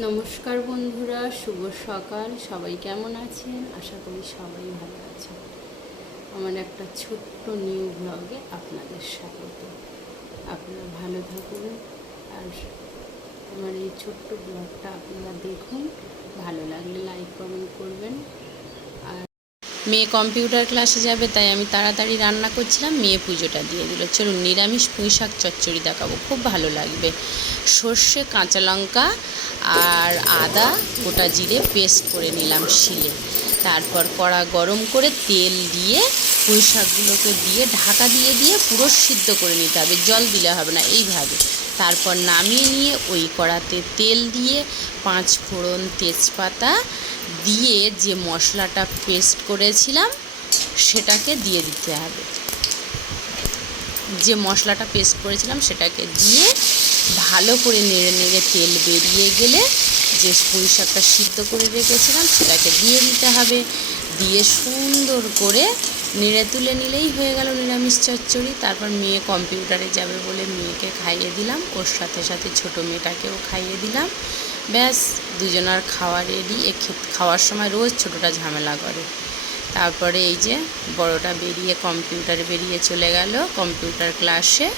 নমস্কার বন্ধুরা, শুভ সকাল। সবাই কেমন আছেন? আশা করি সবাই ভালো আছেন। আমার একটা ছোট্ট নিউ ব্লগে আপনাদের স্বাগত। আপনারা ভালো থাকুন আর আমার এই ছোট্ট ব্লগটা আপনারা দেখুন। ভালো লাগলে লাইক কমেন্ট করবেন। আর মেয়ে কম্পিউটার ক্লাসে যাবে, তাই আমি তাড়াতাড়ি রান্না করছিলাম। মেয়ে পুজোটা দিয়ে দিল। চলুন নিরামিষ পুঁই শাক চচ্চড়ি দেখাবো, খুব ভালো লাগবে। সর্ষে, কাঁচা লঙ্কা আর আদা গোটা জিরে পেস্ট করে নিলাম শিলে। তারপর কড়া গরম করে তেল দিয়ে পুঁই শাকগুলোকে দিয়ে ঢাকা দিয়ে পুরো সিদ্ধ করে নিতে হবে, জল দিলে হবে না, এইভাবে। তারপর নামিয়ে নিয়ে ওই কড়াতে তেল দিয়ে 5 ফোড়ন, তেজপাতা দিয়ে যে মশলাটা পেস্ট করেছিলাম সেটাকে দিয়ে দিতে হবে। যে মশলাটা পেস্ট করেছিলাম সেটাকে দিয়ে ভালো করে নেড়ে নেড়ে তেল বেরিয়ে গেলে যে পুঁই শাকটা সিদ্ধ করে রেখেছিলাম সেটাকে দিয়ে দিতে হবে। দিয়ে সুন্দর করে নেড়ে তুলে নিলেই হয়ে গেল নিরামিষ চচ্চড়ি। তারপর মেয়ে কম্পিউটারে যাবে বলে মেয়েকে খাইয়ে দিলাম, ওর সাথে সাথে ছোটো মেয়েটাকেও খাইয়ে দিলাম। ব্যাস, দুজনার খাওয়া রেডি। খাওয়ার সময় রোজ ছোটোটা ঝামেলা করে। তারপরে এই যে বড়টা বেরিয়ে কম্পিউটারে বেরিয়ে চলে গেল কম্পিউটার ক্লাসে।